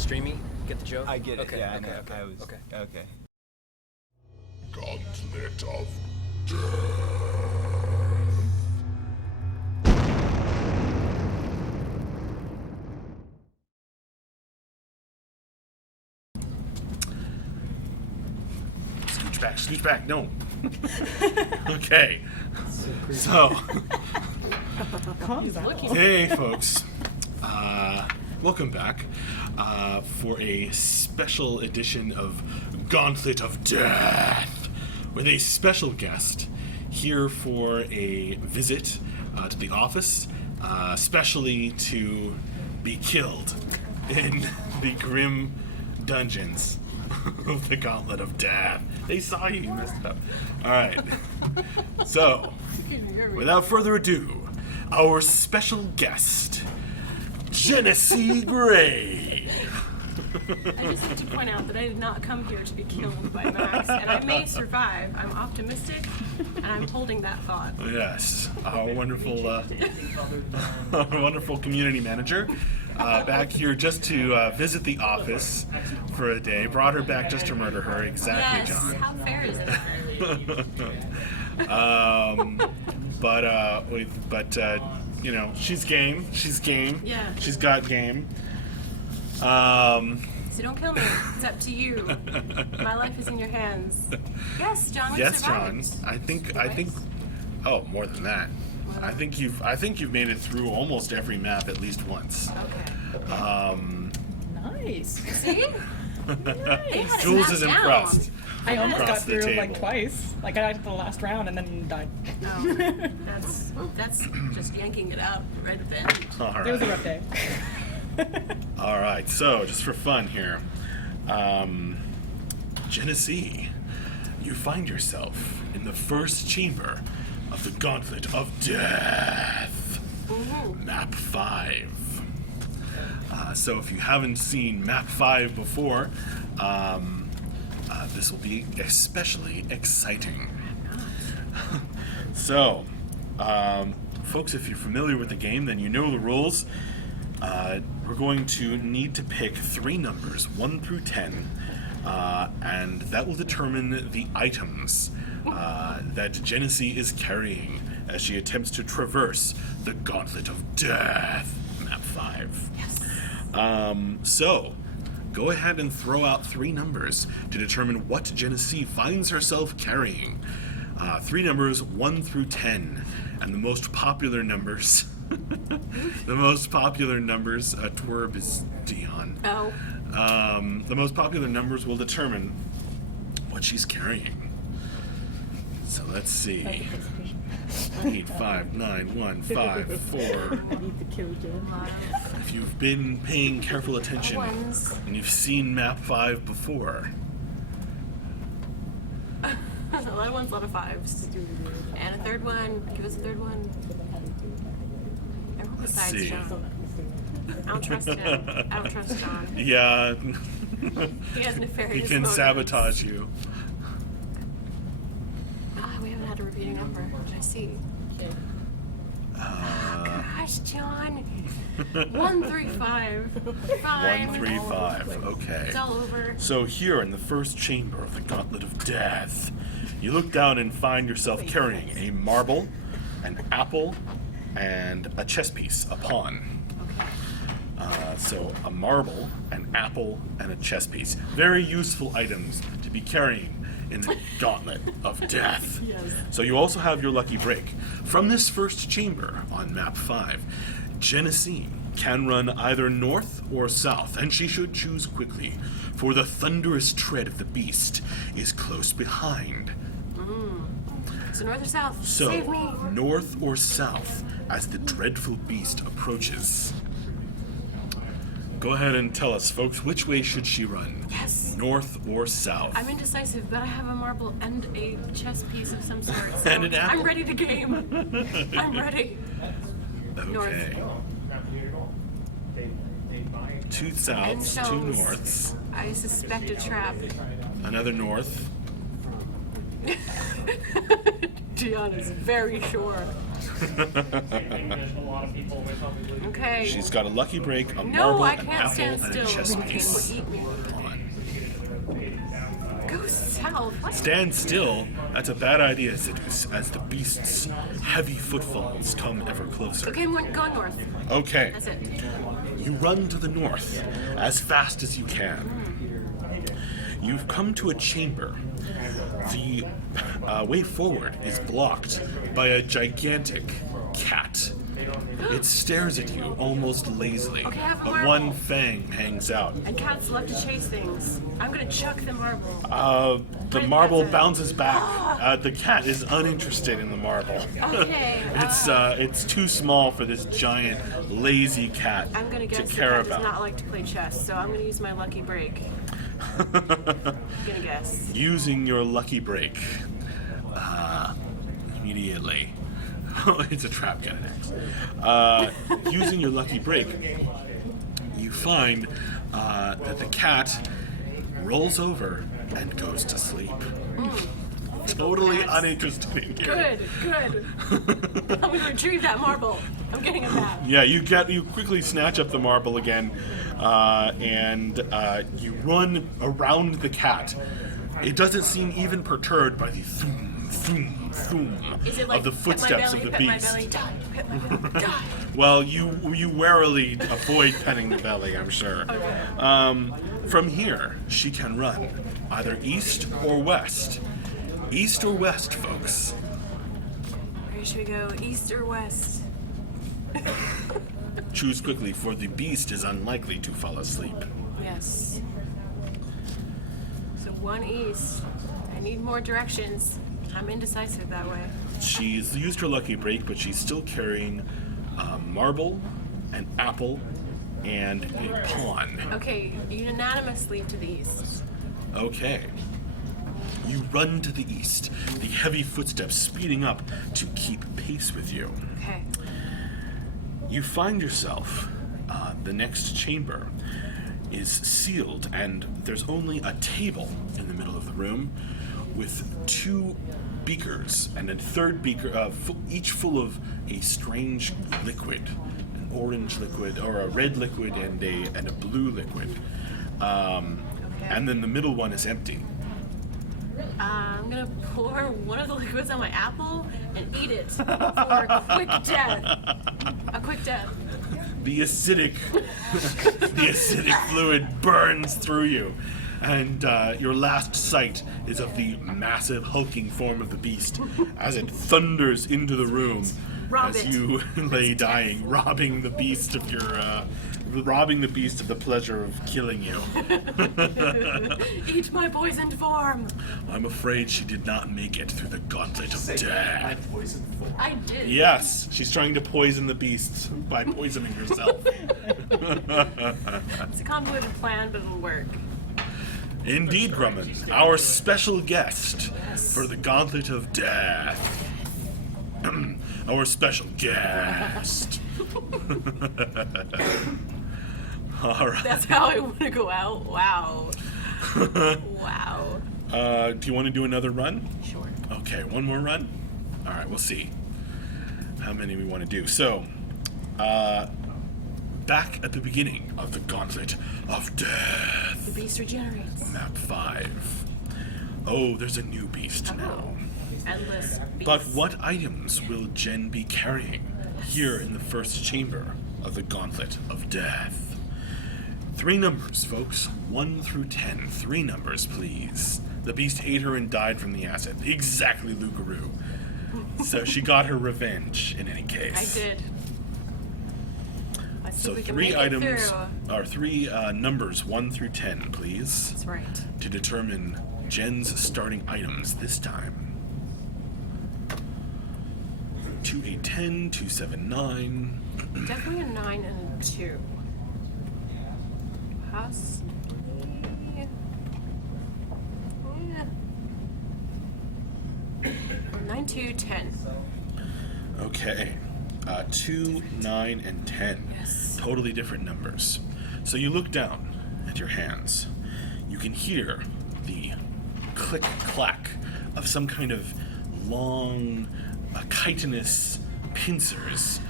streamy? Get the joke? I get it. Okay, Yeah, okay, I know. okay, I was, okay. okay. Gauntlet of Scooch back, no. Okay, so, hey folks, welcome back for a special edition of Gauntlet of Death with a special guest here for a visit to the office, especially to be killed in the grim dungeons of the Gauntlet of Death. They saw you, you messed up. Alright. So, without further ado, our special guest, Genesee Gray. I just have to point out that I did not come here to be killed by Max, and I may survive. I'm optimistic, and I'm holding that thought. Yes, our wonderful community manager. Back here just to visit the office for a day. Brought her back just to murder her. Exactly, Yes, John. how fair is it? But you know, she's game. She's game. Yeah. She's got game. So don't kill me. It's up to you. My life is in your hands. Yes, John. We've Yes, John. survived. I think. Oh, more than that. I think you've made it through almost every map at least once. Okay. Nice. See? Nice. Jules Snap is down. impressed. I almost got Across the through table. like twice. Like I got to the last round and then died. Oh, that's just yanking it up right at the end. All It was a right. rough day. All right. So, just for fun here, Genesee, you find yourself in the first chamber of the Gauntlet of Death, Ooh. Map 5. So, if you haven't seen Map 5 before, this will be especially exciting. So, folks, if you're familiar with the game, then you know the rules. We're going to need to pick 3 numbers, 1 through 10, and that will determine the items that Genesee is carrying as she attempts to traverse the Gauntlet of Death, Map 5. Yes. So, go ahead and throw out 3 numbers to determine what Genesee finds herself carrying. 3 numbers, 1 through 10, and the most popular numbers. The most popular numbers, Twerb is Dion. Oh. The most popular numbers will determine what she's carrying. So let's see. 8, 5, 9, 1, 5, 4. If you've been paying careful attention Ones. and you've seen Map 5 before, A lot of ones, a lot of fives. And a third one. Give us a third one. Everyone Let's besides see. John. I don't trust him. I don't trust John. yeah, He has he nefarious can motives. sabotage you. We haven't had a repeating number. What did I see? Gosh, John. 135. Fine. 135. Okay. It's all over. So here in the first chamber of the Gauntlet of Death, you look down and find yourself carrying a marble, an apple, and a chess piece, a pawn. So a marble, an apple, and a chess piece. Very useful items to be carrying in the Gauntlet of Death. Yes. So you also have your lucky break. From this first chamber on Map 5, Genesee can run either north or south, and she should choose quickly, for the thunderous tread of the beast is close behind. So north or south? So, Save me. north or south as the dreadful beast approaches. Go ahead and tell us, folks, which way should she run? Yes. North or south? I'm indecisive, but I have a marble and a chess piece of some sort. So And an apple. I'm ready to game. I'm ready. Okay. 2 And souths, 2 shows. norths, I suspect a trap. another north. Dion is very sure. Okay. She's got a lucky break, a No, marble, I an can't apple, stand and still. a chess Okay, piece. eat me. Pawn. Go south. What? Stand still. That's a bad idea, Citrus, as the beast's heavy footfalls come ever closer. Okay, I'm going north. Okay. That's it. You run to the north as fast as you can. You've come to a chamber. The way forward is blocked by a gigantic cat. It stares at you almost lazily, Okay, I have a but marble. one fang hangs out. And cats love to chase things. I'm gonna chuck the marble. The Right, marble that's it. bounces back. The cat is uninterested in the marble. Okay. It's too small for this giant, lazy cat I'm gonna to guess the care cat does about. not like to play chess, so I'm gonna use my lucky break. I'm gonna guess. Using your lucky break immediately. It's a trap cat next. Using your lucky break, you find that the cat rolls over and goes to sleep. Totally Cats. uninterested in you. Good. I'm gonna retrieve that marble. I'm getting a bath. Yeah, you quickly snatch up the marble again, and you run around the cat. It doesn't seem even perturbed by the thoom, thoom, thoom Is it like of the footsteps of the pet my beast. belly, die, pet my belly, die. Well, you warily avoid petting the belly, I'm sure. Okay. From here, she can run either east or west. East or west, folks. Where should we go? East or west? Choose quickly, for the beast is unlikely to fall asleep. Yes. So one east. I need more directions. I'm indecisive that way. She's used her lucky break, but she's still carrying a marble, an apple, and a pawn. Okay, unanimously to the east. Okay. You run to the east, the heavy footsteps speeding up to keep pace with you. Okay. You find yourself, the next chamber is sealed, and there's only a table in the middle of the room with two beakers and a third beaker, each full of a strange liquid, an orange liquid, or a red liquid, and a blue liquid. And then the middle one is empty. I'm gonna pour one of the liquids on my apple and eat it for a quick death. A quick death. The acidic fluid burns through you, and your last sight is of the massive hulking form of the beast as it thunders into the room Rob as it. you lay dying, robbing the beast of the pleasure of killing you. Eat my poisoned form. I'm afraid she did not make it through the Gauntlet of Death. I did. Yes, she's trying to poison the beasts by poisoning herself. It's a convoluted plan, but it'll work. Indeed, Grumman, our special guest Yes. for the Gauntlet of Death. Our special guest. All right. That's how I want to go out. Wow. Wow. Do you want to do another run? Sure. Okay, one more run? All right, we'll see how many we want to do. So, back at the beginning of the Gauntlet of Death. The beast regenerates. Map 5. Oh, there's a new beast now. Endless beast. But what items will Jen be carrying here in the first chamber of the Gauntlet of Death? 3 numbers, folks. 1 through 10. 3 numbers, please. The beast ate her and died from the acid. Exactly, Lugaroo. So she got her revenge in any I case. did. Let's see So if we can 3 make it items, through. or 3 numbers, 1 through 10, please, That's right. to determine Jen's starting items this time. 2, 8, 10, 2, 7, 9. Definitely a 9 and a 2. Possibly. Yeah. 9, 2, 10. Okay. 2, 9, and 10. Yes. Totally different numbers. So you look down at your hands. You can hear the click-clack of some kind of long, chitinous pincers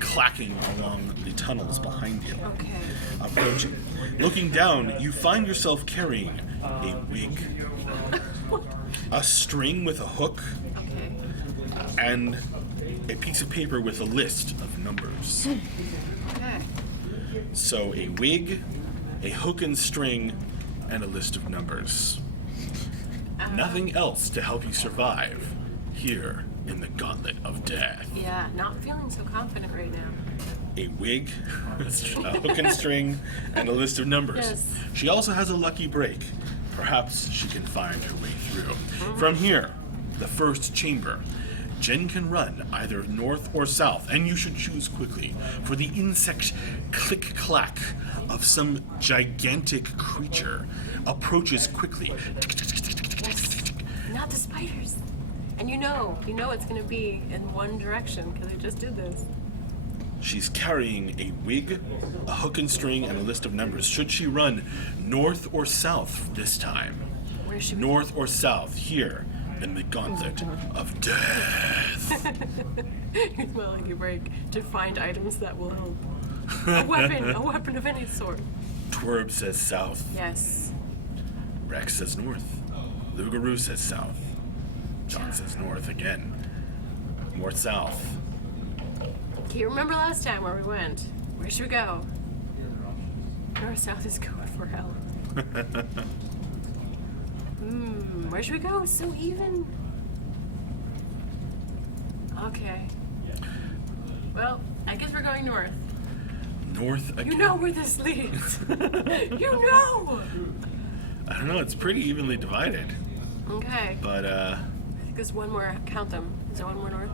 clacking along the tunnels behind you. Okay. Approaching. Looking down, you find yourself carrying a wig, a string with a hook, Okay. and a piece of paper with a list of numbers. Okay. So a wig, a hook and string, and a list of numbers. Nothing else to help you survive here in the Gauntlet of Death. Yeah, not feeling so confident right now. A wig, a hook and string, and a list of numbers. Yes. She also has a lucky break. Perhaps she can find her way through. From here, the first chamber. Jen can run either north or south, and you should choose quickly, for the insect click-clack of some gigantic creature approaches quickly. Not the spiders. And you know it's gonna be in one direction because I just did this. She's carrying a wig, a hook and string, and a list of numbers. Should she run north or south this time? Where should we? North or south, here in the Gauntlet of Death. Use my lucky break to find items that will help. A weapon of any sort. Twerb says south. Yes. Rex says north. Lugaroo says south. John says north again. More south. Okay, remember last time where we went? Where should we go? North, south is going for hell. Where should we go? So even. Okay. Well, I guess we're going north. North again. You know where this leads. You know! I don't know, it's pretty evenly divided. Okay. But, I think there's one more. Count them. Is there one more north?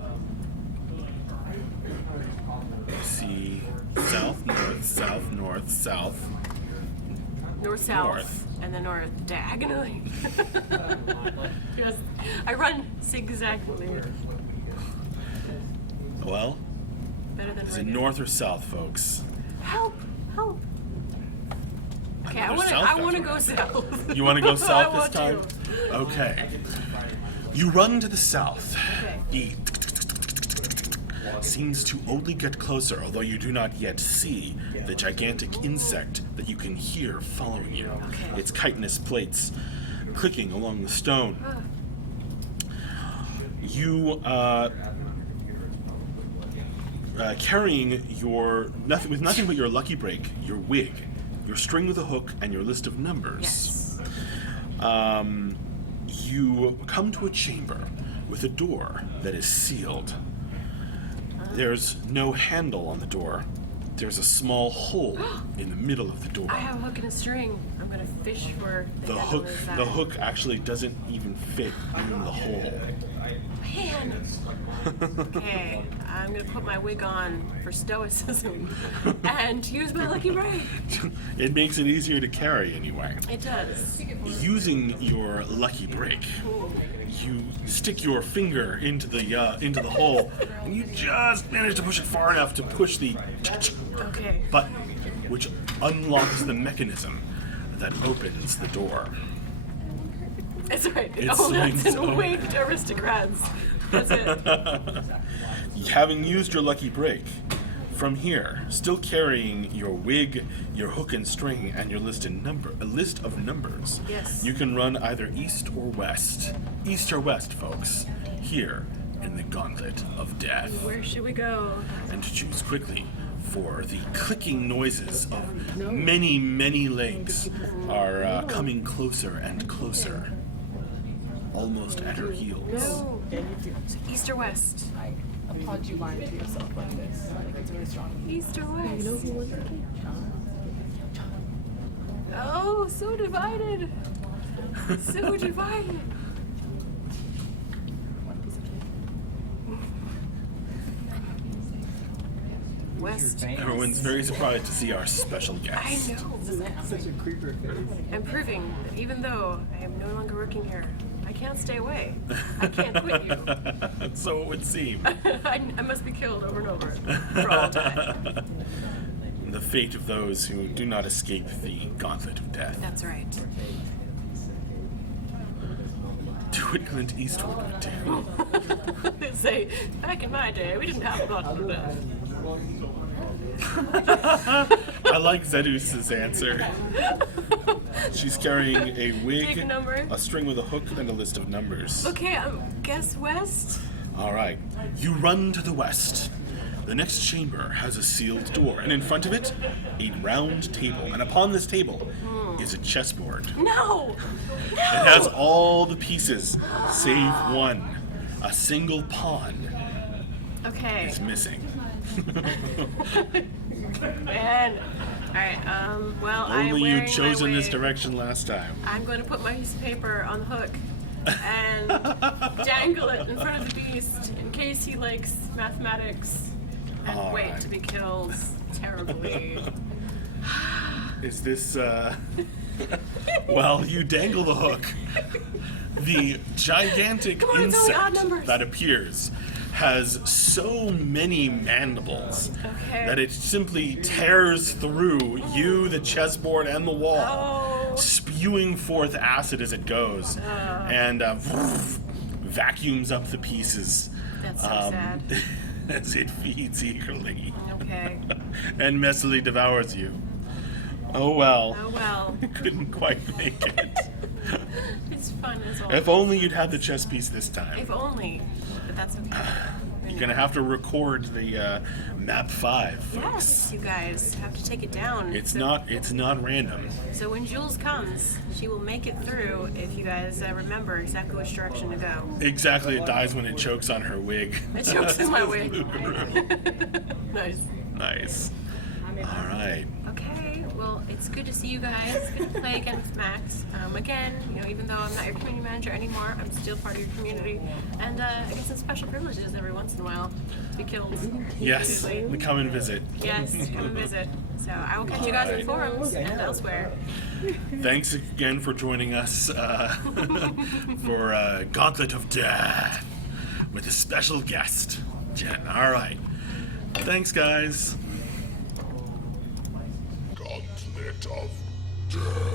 see south, north, south, north, south. North, south, North. and then north diagonally. Yes, I run zigzagly. Well, Better than is it running. north or south, folks? Help! Help! Okay, I Another want to. south I guy. want to go south. You want to go I south want this time? to. Okay. You run to the south. Okay. The seems to only get closer, although you do not yet see the gigantic insect that you can hear following you. Okay. Its chitinous plates clicking along the stone. You carrying your nothing but your lucky break, your wig, your string with a hook, and your list of numbers. Yes. You come to a chamber with a door that is sealed. There's no handle on the door. There's a small hole in the middle of the door. I have a hook and a string. I'm gonna fish for The handle hook, inside. the hook actually doesn't even fit in the hole. Man. Okay, I'm gonna put my wig on for stoicism and use my lucky break. It makes it easier to carry anyway. It does. Using your lucky break, you stick your finger into the hole, and you just manage to push it far enough to push the Okay. button, which unlocks the mechanism that opens the door. It's right. It Oh, that's swings an open. wink to aristocrats. That's it. Having used your lucky break, from here, still carrying your wig, your hook and string, and your list of numbers, Yes. you can run either east or west. East or west, folks. Here in the Gauntlet of Death. Where should we go? And to choose quickly, for the clicking noises of many, many legs are coming closer and closer, almost at her heels. No. East or west? I applaud you lying to yourself like this. I think it's really strong. East or west? Oh, so divided. So divided. West. Everyone's very surprised to see our special I guest. know. Such a creeper face. I'm proving that even though I am no longer working here, I can't stay away. I can't quit you. So it would seem. I must be killed over and over for all time. The fate of those who do not escape the Gauntlet of Death. That's right. Quit Clint Eastwood would do. Say, back in my day, we didn't have a Gauntlet of Death. I like Zeus's answer. She's carrying a wig, Take a number. a string with a hook, and a list of numbers. Okay, guess west? All right. You run to the west. The next chamber has a sealed door, and in front of it, a round table. And upon this table is a chessboard. No! It has all the pieces, save one. A single pawn Okay. is missing. Man. Alright, well, I'm Only wearing you'd chosen my this wig. direction last time. I'm going to put my piece of paper on the hook and dangle it in front of the beast in case he likes mathematics and All wait right. to be killed terribly. Is this, Well, you dangle the hook. The gigantic Come on, it's only odd insect numbers. that appears has so many mandibles Okay. that it simply tears through you, the chessboard, and the wall, Oh. spewing forth acid as it goes, and vacuums up the pieces That's so sad. as it feeds eagerly Okay. and messily devours you. Oh well. Oh well. Couldn't quite make it. It's fun as well. If only you'd had the chess piece this time. If only. But that's okay. You're gonna have to record the map 5. Yes, you guys have to take it down. It's So- not random. So when Jules comes, she will make it through if you guys remember exactly which direction to go. Exactly, it dies when it chokes on her wig. It chokes in my wig. Nice. Nice. All right. Okay, well, it's good to see you guys. Good to play again with Max. Again, even though I'm not your community manager anymore, I'm still part of your community. And I get some special privileges every once in a while to be killed. Yes, repeatedly. come and visit. Yes, come and visit. So I will catch you guys in the forums and elsewhere. Thanks again for joining us for Gauntlet of Death with a special guest, Jen. All right. Thanks, guys. Gauntlet of Death.